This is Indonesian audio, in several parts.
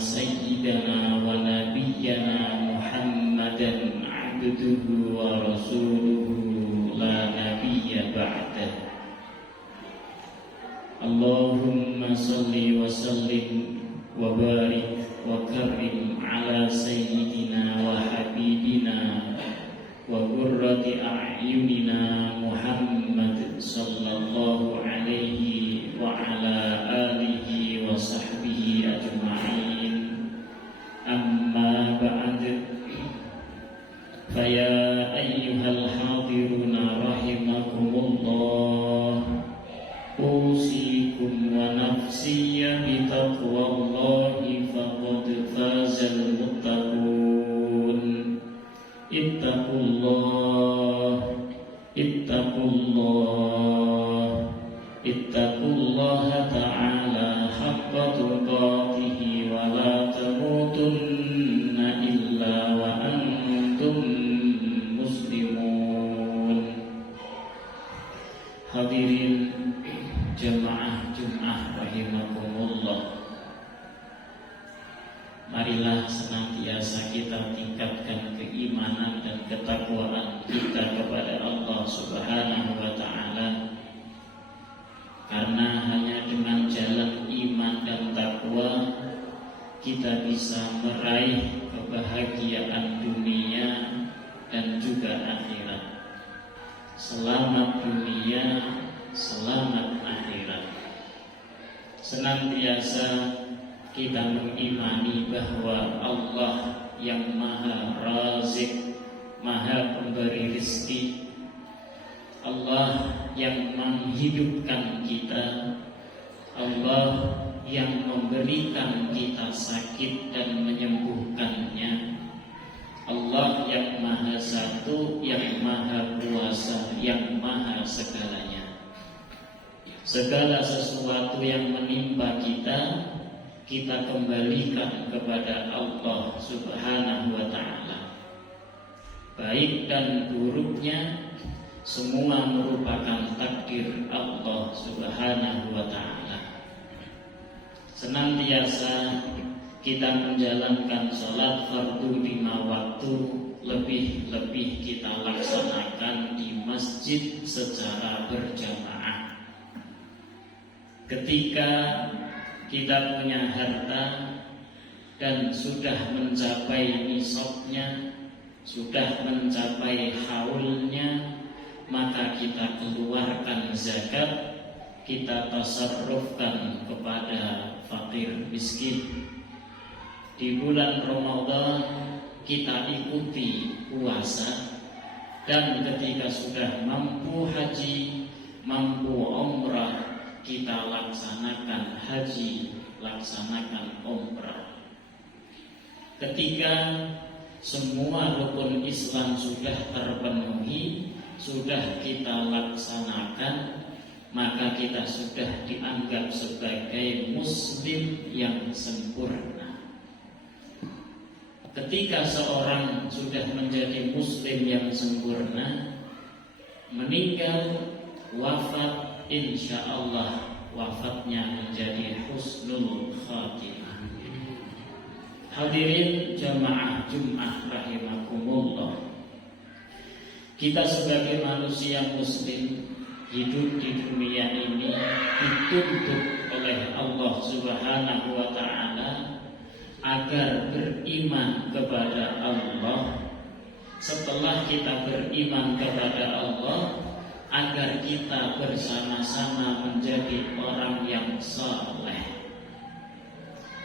سيدنا ونبينا محمدا عبده ورسوله لا نبي بعده. اللهم صل وسلم وبارك وكرم على سيدنا وحبيبنا وقرة أعيننا محمد صلى الله عليه وعلى آله وصحبه أجمعين. أما بعد، فيا أيها الحاضرون رحمكم الله، أوصيكم ونفسي بتقوى الله فقد فاز المتقون. اتقوا الله اتقوا الله اتقوا الله تعالى حق تقاته ولا تموتن إلا وأنتم مسلمون. Hadirin jamaah Jum'ah rahimakumullah, marilah senantiasa kita tingkatkan keimanan dan ketakwaan kita kepada Allah Subhanahu wa ta'ala, karena hanya dengan jalan iman dan takwa kita bisa meraih kebahagiaan dunia dan juga akhirat. Selamat dunia, selamat akhirat. Senantiasa kita mengimani bahwa Allah yang Maha Razik, Maha Pemberi rizki, Allah yang menghidupkan kita, Allah yang memberikan kita sakit dan menyembuhkannya, Allah yang Maha Satu, yang Maha Kuasa, yang Maha segalanya. Segala sesuatu yang menimpa kita, kita kembalikan kepada Allah Subhanahu wa ta'ala. Baik dan buruknya semua merupakan takdir Allah Subhanahu wa ta'ala. Senantiasa kita menjalankan sholat fardu 5 waktu, lebih-lebih kita laksanakan di masjid secara berjamaah. Ketika kita punya harta dan sudah mencapai nisabnya, sudah mencapai haulnya, maka kita keluarkan zakat, kita tasarrufkan kepada fakir miskin. Di bulan Ramadan kita ikuti puasa, dan ketika sudah mampu haji, mampu umrah, kita laksanakan haji, laksanakan umrah. Ketika semua rukun Islam sudah terpenuhi, sudah kita laksanakan, maka kita sudah dianggap sebagai muslim yang sempurna. Ketika seorang sudah menjadi muslim yang sempurna, meninggal, wafat, insya Allah wafatnya menjadi husnul khatimah. Hadirin jamaah Jum'ah rahimakumullah, kita sebagai manusia muslim hidup di dunia ini dituntut oleh Allah Subhanahu wa ta'ala agar beriman kepada Allah. Setelah kita beriman kepada Allah, agar kita bersama-sama menjadi orang yang saleh.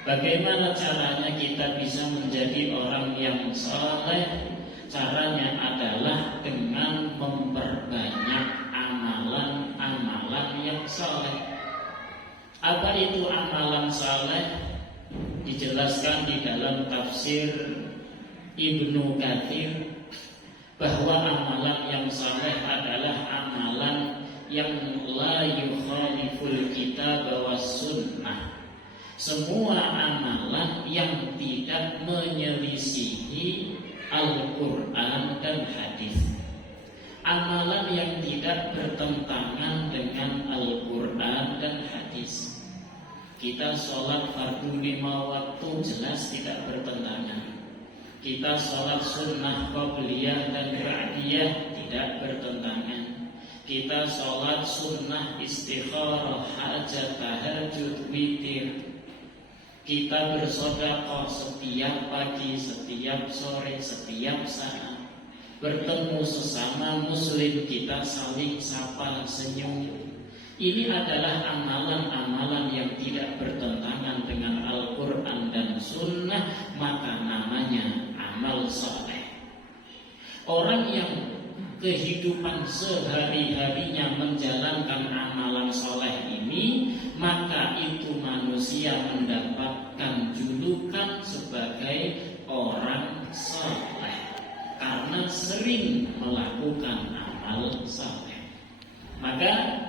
Bagaimana caranya kita bisa menjadi orang yang saleh? Caranya adalah dengan memperbanyak amalan-amalan yang saleh. Apa itu amalan saleh? Dijelaskan di dalam tafsir Ibnu Katsir bahwa amalan yang saleh adalah amalan yang la yukhaliful kitab was sunnah. Semua amalan yang tidak menyelisihi Al-Quran dan hadis. Amalan yang tidak bertentangan dengan Al-Quran dan hadis. Kita sholat fardu 5 waktu ilmu jelas tidak bertentangan. Kita sholat sunnah qabliyah dan ba'diyah tidak bertentangan. Kita sholat sunnah istikharah, hajat, tahajud, witir. Kita bersedekah setiap pagi, setiap sore, setiap saat. Bertemu sesama muslim kita saling sapa, senyum. Ini adalah amalan-amalan yang tidak bertentangan dengan Al-Quran dan Sunnah, maka namanya amal saleh. Orang yang kehidupan sehari-harinya menjalankan amalan saleh ini, maka itu manusia mendapatkan julukan sebagai orang saleh karena sering melakukan amal saleh. Maka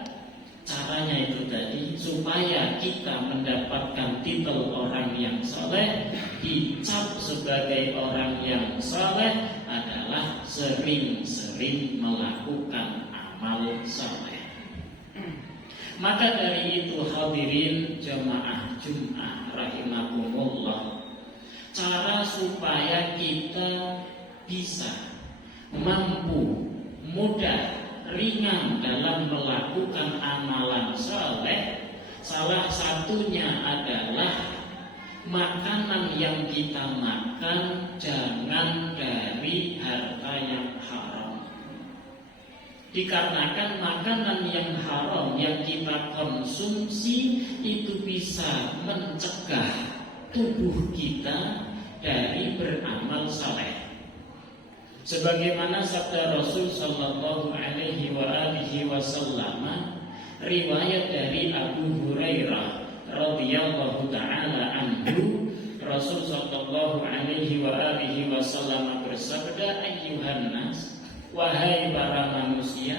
caranya itu tadi, supaya kita mendapatkan titel orang yang saleh, dicap sebagai orang yang saleh adalah sering-sering melakukan amal saleh. Maka dari itu hadirin jamaah Jumat rahimakumullah, cara supaya kita bisa mampu, mudah, ringan dalam melakukan amalan saleh, salah satunya adalah makanan yang kita makan jangan dari harta yang haram. Dikarenakan makanan yang haram yang kita konsumsi itu bisa mencegah tubuh kita dari beramal saleh. Sebagaimana sabda Rasul sallallahu alaihi wa alihi wasallam, riwayat dari Abu Hurairah radhiyallahu taala anhu, Rasul sallallahu alaihi wa alihi wasallam bersabda, ayyuhan nas, wahai para manusia,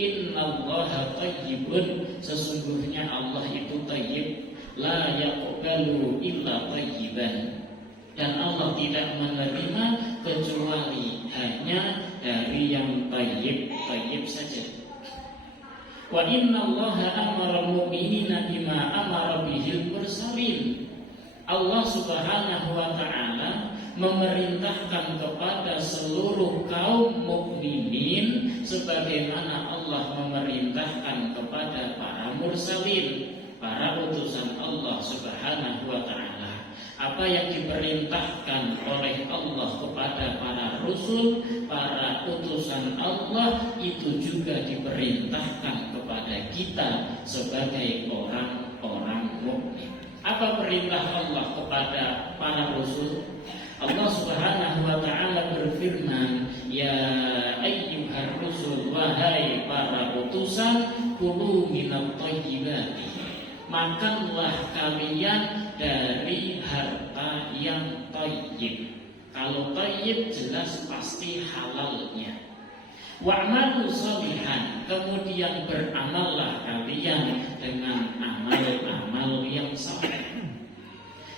innallaha thayyibun, sesungguhnya Allah itu thayyib, la yaqbalu illa thayyiban, dan Allah tidak menerima kecuali hanya dari yang tayyib saja. Wa inna Allaha amara mu'minina bima amara bihil mursalin. Allah Subhanahu wa taala memerintahkan kepada seluruh kaum mukminin sebagaimana Allah memerintahkan kepada para mursalin, para utusan Allah Subhanahu wa taala. Apa yang diperintahkan oleh Allah kepada para rasul, para utusan Allah, itu juga diperintahkan kepada kita sebagai orang-orang mukmin. Apa perintah Allah kepada para rasul? Allah Subhanahu wa taala berfirman, ya ayyuhar rusul, wahai para utusan, kulu minat thayyibati, makanlah kalian dari harta yang thayyib. Kalau thayyib jelas pasti halalnya. Wa'malu sholihan, kemudian beramallah kalian dengan amal-amal yang saleh.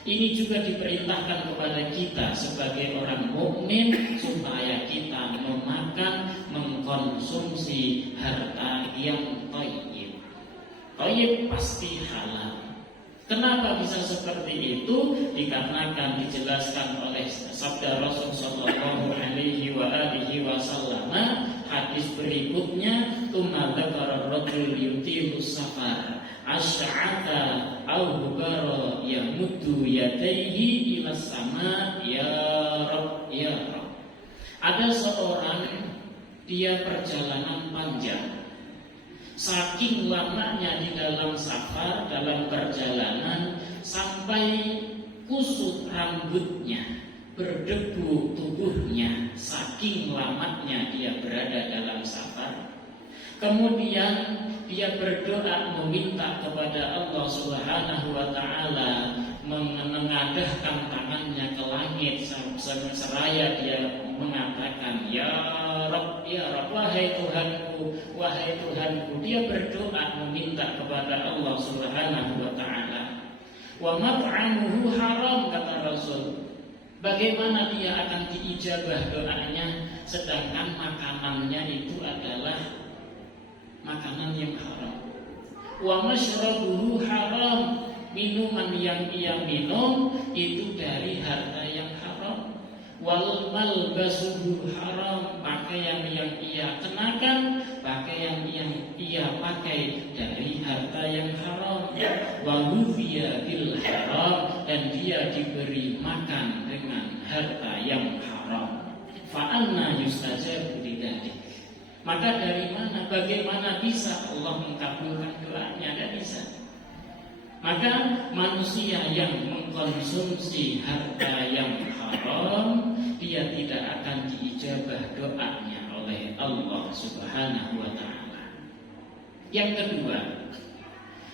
Ini juga diperintahkan kepada kita sebagai orang mukmin supaya kita memakan, mengkonsumsi harta yang thayyib. Thayyib pasti halal. Kenapa bisa seperti itu? Dikarenakan dijelaskan oleh sabda Rasul sallallahu alaihi wa alihi wasallam, hadis berikutnya, tsumma dzakara ar-rajul yutilu safar asy'ata aw hubara yamuddu yadayhi ila sama, ya Rabb ya Rabb. Ada seorang, dia perjalanan panjang. Saking lamanya di dalam safar, dalam perjalanan, sampai kusut rambutnya, berdebu tubuhnya, saking lamanya dia berada dalam safar. Kemudian dia berdoa meminta kepada Allah Subhanahu wa taala, menengadahkan tangannya ke langit seraya dia mengatakan, ya Rabb ya Rabb, wahai Tuhanku, wahai Tuhanku. Dia berdoa meminta kepada Allah Subhanahu wa taala. Wa mat'amuhu haram, kata Rasul. Bagaimana dia akan diijabah doanya sedangkan makanannya itu adalah makanan yang haram. Wa mashrabuhu haram, minuman yang ia minum itu dari harta yang haram. Wal malbasuhu haram, pakaian yang ia kenakan, pakaian yang ia pakai dari harta yang haram. Wa hufiya bil haram, dan dia diberi makan dengan harta yang haram. Fa anna yustajabu lidzalik. Maka dari mana, bagaimana bisa Allah mengabulkan doanya? Tidak bisa. Maka manusia yang mengkonsumsi harta yang haram, dia tidak akan diijabah doanya oleh Allah Subhanahu wa ta'ala. Yang kedua,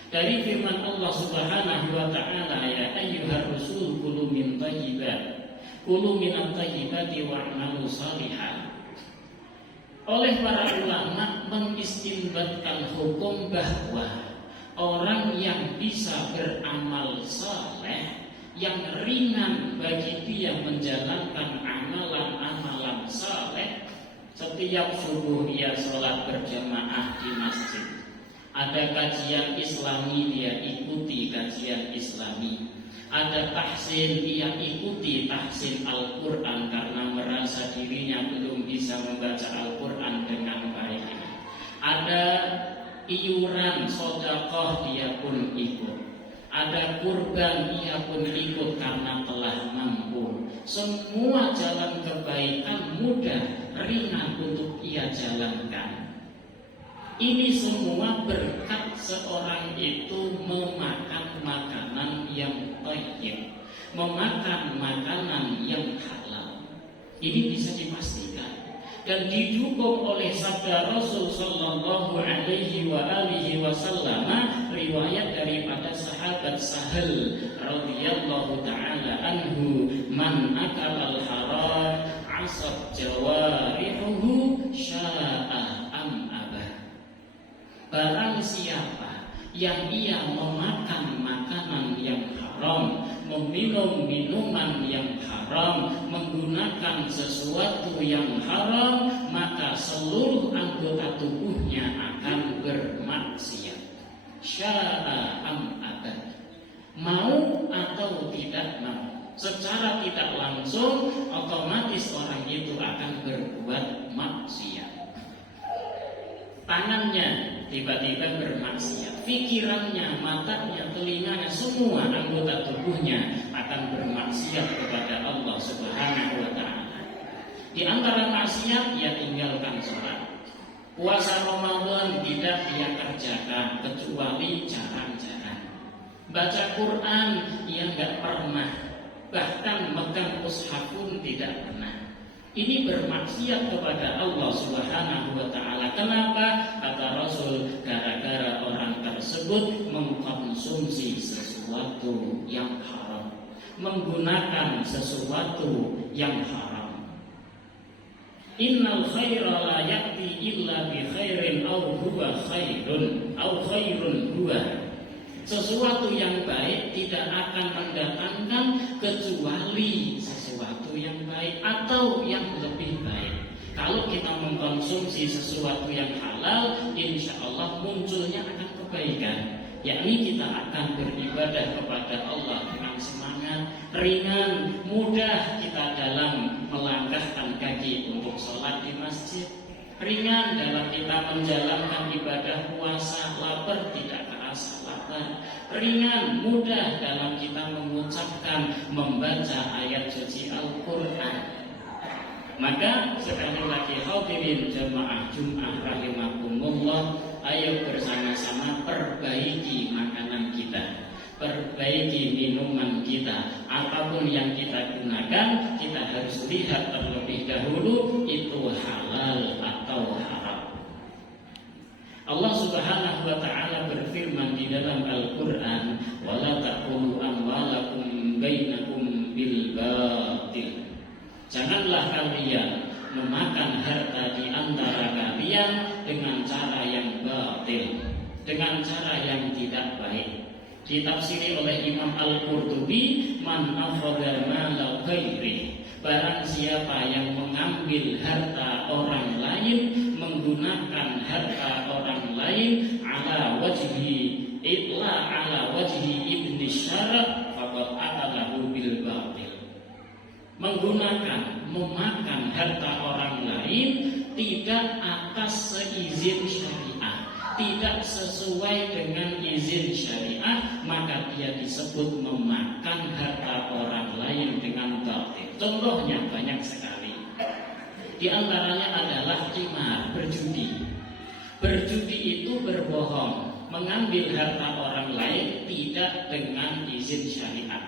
dari firman Allah Subhanahu wa ta'ala, ya ayyuhar rusul kulu min thayyibat, kulu minat thayyibati wa'malu shalihan. Oleh para ulama mengistinbatkan hukum bahwa orang yang bisa beramal saleh, yang ringan bagi dia menjalankan amalan-amalan saleh. Setiap subuh dia sholat berjamaah di masjid. Ada kajian Islami, dia ikuti kajian Islami. Ada tahsin, dia ikuti tahsin Al-Quran karena merasa dirinya belum bisa membaca Al-Quran dengan baik. Ada iuran sedekah, dia pun ikut. Ada kurban, ia pun ikut karena telah mampu. Semua jalan kebaikan mudah, ringan untuk ia jalankan. Ini semua berkat seorang itu memakan makanan yang thayyib, memakan makanan yang halal. Ini bisa dipastikan dan didukung oleh sabda Rasul sallallahu alaihi wa alihi wasallam, riwayat daripada sahabat Sahal radhiyallahu taala anhu, man akal al-haram asab jawarihuhu sya'a am abah. Barang siapa yang ia memakan makanan yang haram, meminum minuman yang haram, menggunakan sesuatu yang haram, maka seluruh anggota tubuhnya akan bermaksiat. Sya'a am abad, mau atau tidak mau, secara tidak langsung otomatis orang itu akan berbuat maksiat. Tangannya tiba-tiba bermaksiat, pikirannya, matanya, telinganya, semua anggota tubuhnya akan bermaksiat kepada Allah Subhanahu wa ta'ala. Di antara maksiat, dia tinggalkan sholat. Puasa Ramadan tidak dia kerjakan kecuali jarang-jarang. Baca Quran ia nggak pernah, bahkan megang mushaf pun tidak pernah. Ini bermaksiat kepada Allah Subhanahu wa ta'ala. Kenapa? Kata Rasul, gara-gara orang tersebut mengkonsumsi sesuatu yang haram, menggunakan sesuatu yang haram. Innal khaira la ya'ti illa bi khairin aw huwa khairun aw khairun huwa. Sesuatu yang baik tidak akan mendatangkan kecuali sesuatu yang baik atau yang lebih baik. Kalau kita mengkonsumsi sesuatu yang halal, insya Allah munculnya akan kebaikan. Yakni kita akan beribadah kepada Allah dengan semangat, ringan, mudah kita dalam melangkahkan kaki untuk sholat di masjid. Ringan dalam kita menjalankan ibadah puasa, lapar tidak kerasa lapar. Ringan, mudah dalam kita mengucapkan, membaca ayat suci Al-Quran. Maka sekali lagi hadirin jemaah Jumat rahimakumullah, ayo bersama-sama perbaiki makanan kita, perbaiki minuman kita. Apapun yang kita gunakan, kita harus lihat terlebih dahulu itu halal atau haram. Allah Subhanahu wa ta'ala berfirman di dalam Al-Quran, wala ta'kulu amwalakum bainakum bil batil. Janganlah kalian memakan harta di antara kalian dengan cara yang batil, dengan cara yang tidak baik. Ditafsiri oleh Imam Al-Qurtubi, man akhadha mala ghairi, barang siapa yang mengambil harta orang lain, menggunakan harta orang lain ala wajhi illa ala wajhi ibni syara' faqad atalahu bil batil. Menggunakan, memakan harta orang lain tidak atas seizin syariat, tidak sesuai dengan izin syariat, maka dia disebut memakan harta orang lain dengan batil. Contohnya banyak sekali. Di antaranya adalah qimar, berjudi. Berjudi itu berbohong, mengambil harta orang lain tidak dengan izin syariat.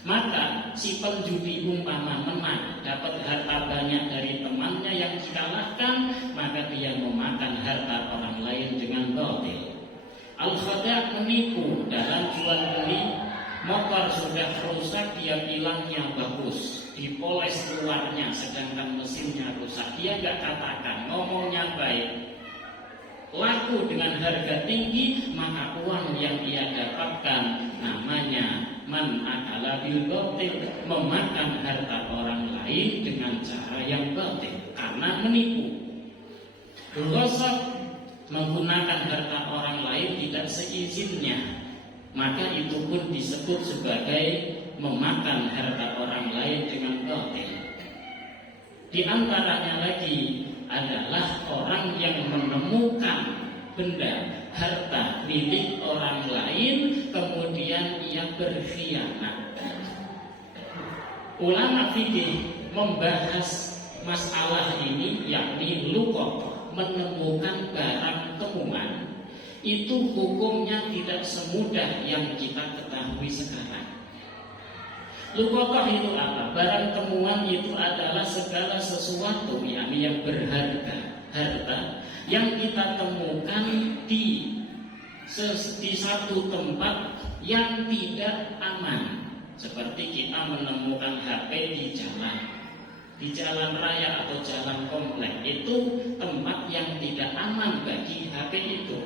Maka si penjudi umpama menang, dapat harta banyak dari temannya yang dikalahkan, maka dia memakan harta orang lain dengan batil. Al-khada' menipu dalam jual beli. Motor sudah rusak, dia bilangnya bagus, dipoles luarnya, sedangkan mesinnya rusak. Dia nggak katakan, ngomongnya baik, laku dengan harga tinggi, maka uang yang ia dapatkan namanya man akala bil batil, memakan harta orang lain dengan cara yang batil karena menipu. Ghasab, menggunakan harta orang lain tidak seizinnya, maka itu pun disebut sebagai memakan harta orang lain dengan batil. Di antaranya lagi adalah orang yang menemukan benda harta milik orang lain kemudian ia berkhianat. Ulama fikih membahas masalah ini, yakni luqatah, menemukan barang temuan. Itu hukumnya tidak semudah yang kita ketahui sekarang. Luqatah itu apa? Barang temuan itu adalah segala sesuatu yang berharga, harta yang kita temukan di satu tempat yang tidak aman. Seperti kita menemukan HP di jalan raya atau jalan komplek, itu tempat yang tidak aman bagi HP itu,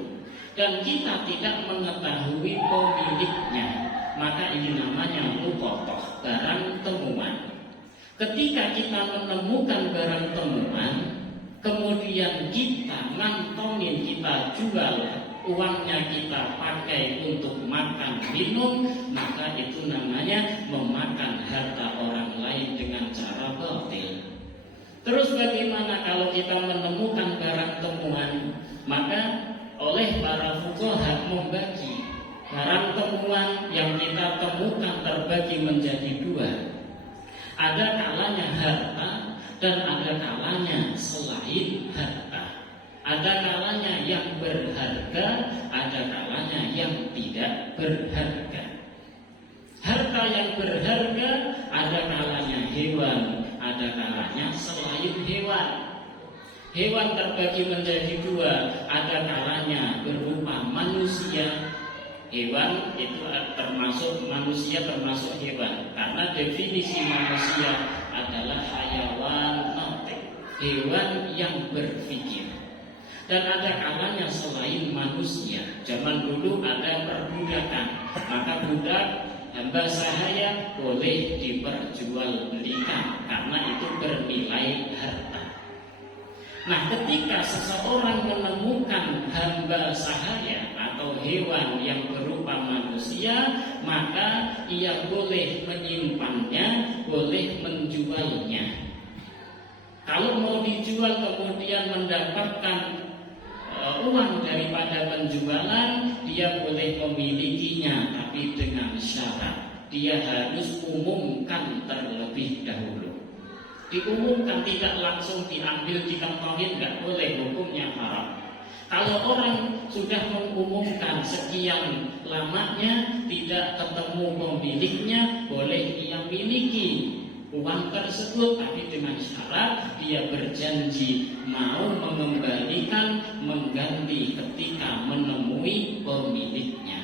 dan kita tidak mengetahui pemiliknya, maka ini namanya luqatah, barang temuan. Ketika kita menemukan barang temuan, kemudian kita ngantongin, kita jual, uangnya kita pakai untuk makan minum, maka itu namanya memakan harta orang lain dengan cara batil. Terus bagaimana kalau kita menemukan barang temuan? Maka oleh para fuqaha membagi barang temuan yang kita temukan terbagi menjadi dua. Ada kalanya harta dan ada kalanya selain harta. Ada kalanya yang berharga, ada kalanya yang tidak berharga. Harta yang berharga ada kalanya hewan, ada kalanya selain hewan. Hewan terbagi menjadi dua, ada kalanya berupa manusia. Hewan itu termasuk manusia, termasuk hewan, karena definisi manusia adalah hayawan natik, hewan yang berpikir. Dan ada kalanya selain manusia. Zaman dulu ada perbudakan, maka budak hamba sahaya boleh diperjualbelikan karena itu bernilai harta. Nah, ketika seseorang menemukan hamba sahaya atau hewan yang berupa manusia, maka ia boleh menyimpannya, boleh menjualnya. Kalau mau dijual kemudian mendapatkan uang daripada penjualan, dia boleh memilikinya, tapi dengan syarat dia harus umumkan terlebih dahulu. Diumumkan, tidak langsung diambil, dikantongin, nggak boleh, hukumnya haram. Kalau orang sudah mengumumkan sekian lamanya tidak ketemu pemiliknya, boleh ia miliki uang tersebut, tapi dengan syarat dia berjanji mau mengembalikan, mengganti ketika menemui pemiliknya.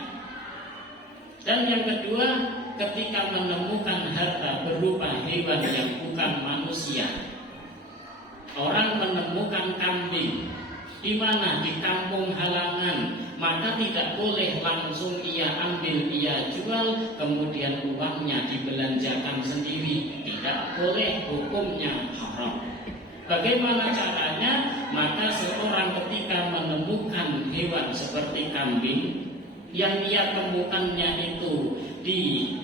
Dan yang kedua, ketika menemukan harta berupa hewan yang bukan manusia. Orang menemukan kambing di mana? Di kampung halaman, maka tidak boleh langsung ia ambil, ia jual, kemudian uangnya dibelanjakan sendiri. Tidak boleh, hukumnya haram. Bagaimana caranya? Maka seorang ketika menemukan hewan seperti kambing, yang ia temukannya itu di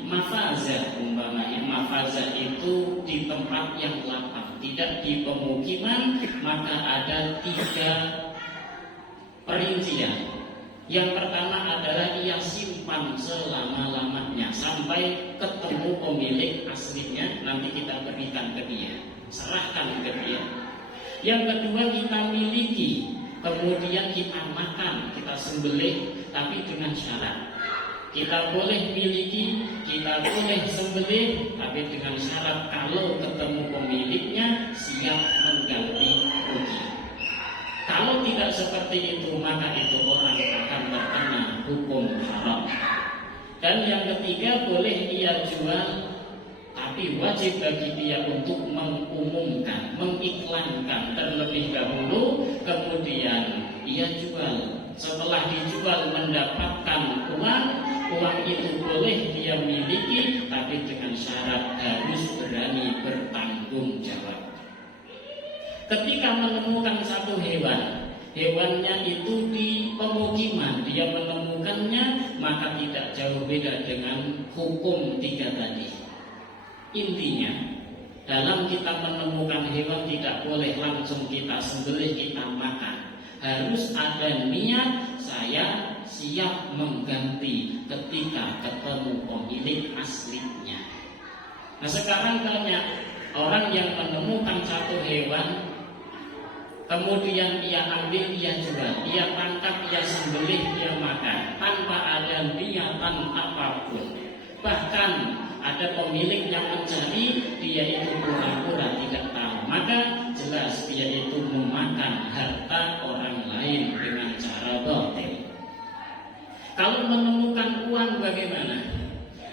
mafazah, umpamanya mafazah itu di tempat yang lapang, tidak di pemukiman, maka ada 3 perincian. Yang pertama adalah ia simpan selama-lamanya sampai ketemu pemilik aslinya, nanti kita berikan ke dia, serahkan ke dia. Yang kedua, kita miliki, kemudian kita makan, kita sembelih, tapi dengan syarat. Kita boleh miliki, kita boleh sembelih, tapi dengan syarat kalau ketemu pemiliknya siap mengganti rugi. Kalau tidak seperti itu, maka itu orang akan terkena hukum haram. Dan yang ketiga, boleh ia jual, tapi wajib bagi dia untuk mengumumkan, mengiklankan terlebih dahulu, kemudian ia jual. Setelah dijual mendapatkan uang itu boleh dia miliki, tapi dengan syarat harus berani bertanggung jawab. Ketika menemukan satu hewan, hewannya itu di pemukiman, dia menemukannya, maka tidak jauh beda dengan hukum 3 tadi. Intinya, dalam kita menemukan hewan tidak boleh langsung kita sembelih, kita makan. Harus ada niat, saya siap mengganti ketika ketemu pemilik aslinya. Nah, sekarang banyak orang yang menemukan satu hewan, kemudian ia ambil, ia jual, ia tangkap, ia sembelih, ia makan, tanpa ada niatan apapun. Bahkan ada pemilik yang mencari, dia itu pura-pura tidak tahu, maka jelas dia itu memakan harta orang lain dengan cara batil. Kalau menemukan uang bagaimana?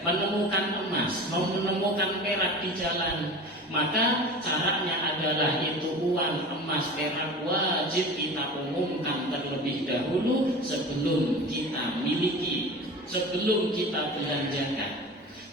Menemukan emas, menemukan perak di jalan, maka caranya adalah itu uang, emas, perak wajib kita umumkan terlebih dahulu sebelum kita miliki, sebelum kita belanjakan.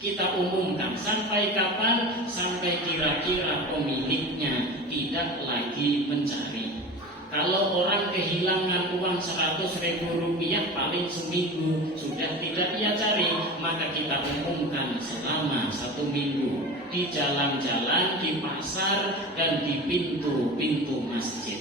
Kita umumkan sampai kapan? Sampai kira-kira pemiliknya tidak lagi mencari. Kalau orang kehilangan uang 100.000 rupiah paling seminggu sudah tidak ia cari, maka kita umumkan selama 1 minggu di jalan-jalan, di pasar, dan di pintu-pintu masjid.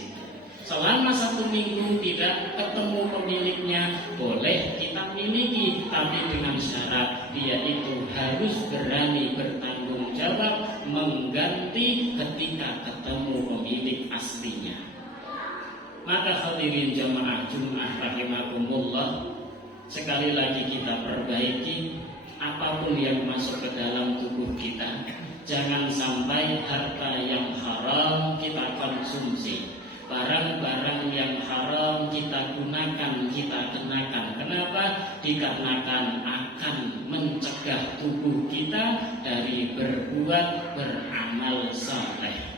Selama 1 minggu tidak ketemu pemiliknya, boleh kita miliki, tapi dengan syarat dia itu harus berani bertanggung jawab mengganti ketika ketemu pemilik aslinya. Maka hadirin jamaah Jumat rahimakumullah, sekali lagi kita perbaiki apapun yang masuk ke dalam tubuh kita. Jangan sampai harta yang haram kita konsumsi, barang-barang yang haram kita gunakan, kita kenakan. Kenapa? Dikarenakan akan mencegah tubuh kita dari berbuat beramal saleh.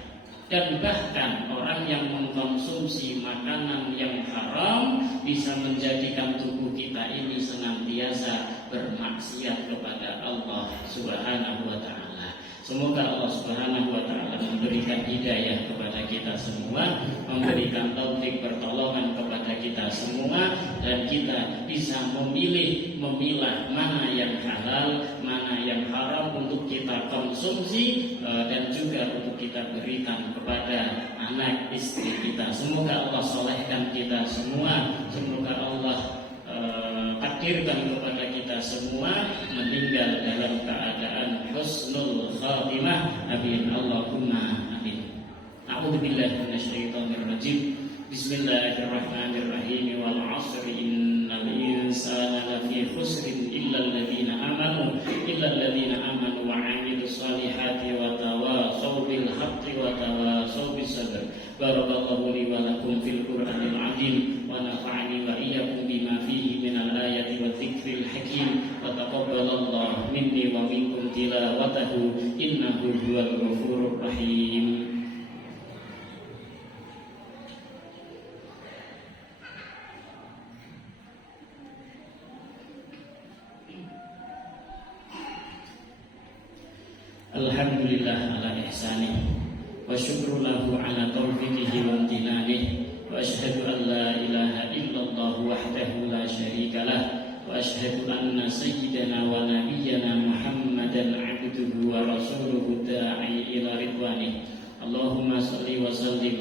Dan bahkan orang yang mengkonsumsi makanan yang haram bisa menjadikan tubuh kita ini senantiasa bermaksiat kepada Allah Subhanahu wa ta'ala. Semoga Allah Subhanahu wa ta'ala memberikan hidayah kepada kita semua, memberikan taufik pertolongan kepada kita semua, dan kita bisa memilah mana yang halal, mana yang haram untuk kita konsumsi, dan juga untuk kita berikan kepada anak istri kita. Semoga Allah solehkan kita semua, semoga Allah takdirkan kepada kita semua meninggal dalam keadaan husnul khatimah. Amin Allahumma amin. A'udzubillahi minasyaitonir rajim. Bismillahirrahmanirrahim. Wal 'ashri innal insana lafi khusrin illa alladziina amanu wa 'amilus solihati wa tawasaw bil haqqi wa tawasaw bis sabr. Barakallahu li wa lakum fil Qur'anil 'azim wa nafa'ani wa iyyakum bima fihi minal ayati wa dzikril hakim wa taqabbalallahu minni wa minkum tilawatahu innahu huwal ghafurur rahim. Alhamdulillah ala ihsanih wa syukru lahu ala taufiqihi wa amtinanih wa asyhadu an la ilaha illallah wahdahu la syarika lah wa وأشهد أن سيدنا ونبينا محمدا عبده ورسوله الداعي إلى رضوانه اللهم صل وسلم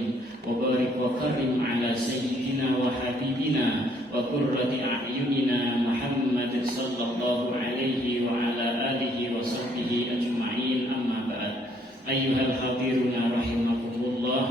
وبارك وكرم على سيدنا وحبيبنا وقرة أعيننا محمد صلى الله عليه وعلى آله وصحبه أجمعين أما بعد أيها الحاضرون رحمكم الله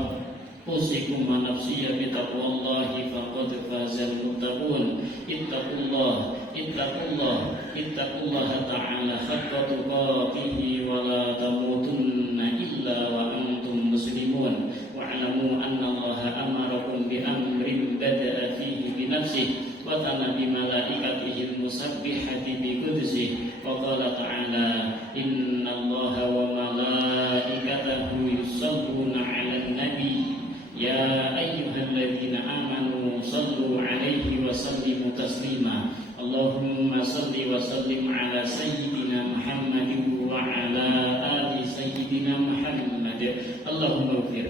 أوصيكم ونفسي بتقوى الله فقد فاز المتقون اتقوا الله اتقوا الله اتقوا الله تعالى حق تقاته ولا تموتن إلا وأنتم مسلمون واعلموا أن الله أمركم بأمر بدأ فيه بنفسه وثنى بملائكته المسبحة بقدسه وقال تعالى إن الله وملائكته يصلون على النبي يا أيها الذين آمنوا صلوا عليه وسلموا تسليما اللهم صل وسلم على سيدنا محمد وعلى آل سيدنا محمد اللهم اغفر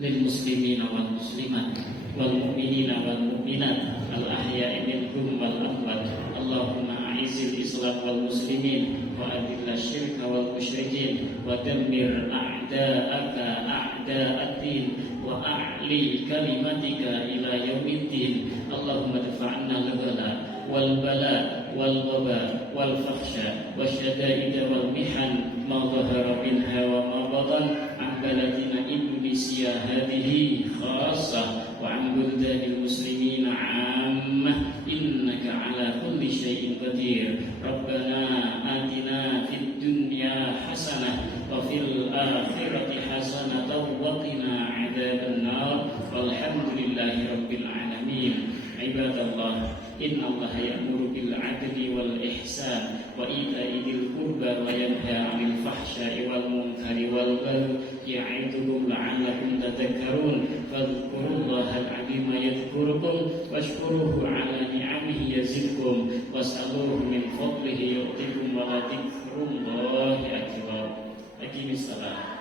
للمسلمين والمسلمات والمؤمنين والمؤمنات الأحياء منهم والأموات اللهم أعز الإسلام والمسلمين وأذل الشرك والمشركين ودمر أعداءك أعداء الدين وأعلي كلمتك إلى يوم الدين اللهم ادفع عنا البلاء والبلاء والوباء والفحشاء والشدائد والمحن ما ظهر منها وما بطن عن بلدنا إندونيسيا هذه خاصة وعن بلدان المسلمين عامة إنك على كل شيء قدير ربنا آتنا في الدنيا حسنة وفي الآخرة حسنة وقنا عذاب النار والحمد لله رب العالمين عباد الله إن الله يأمر بالعدل والإحسان وإيتاء ذي القربى وينهى عن الفحشاء والمنكر والبغي يعظكم لعلكم تذكرون فاذكروا الله العظيم يذكركم واشكروه على نعمه يزدكم واسألوه من فضله يعطيكم ولذكر الله أكبر. أقم الصلاة.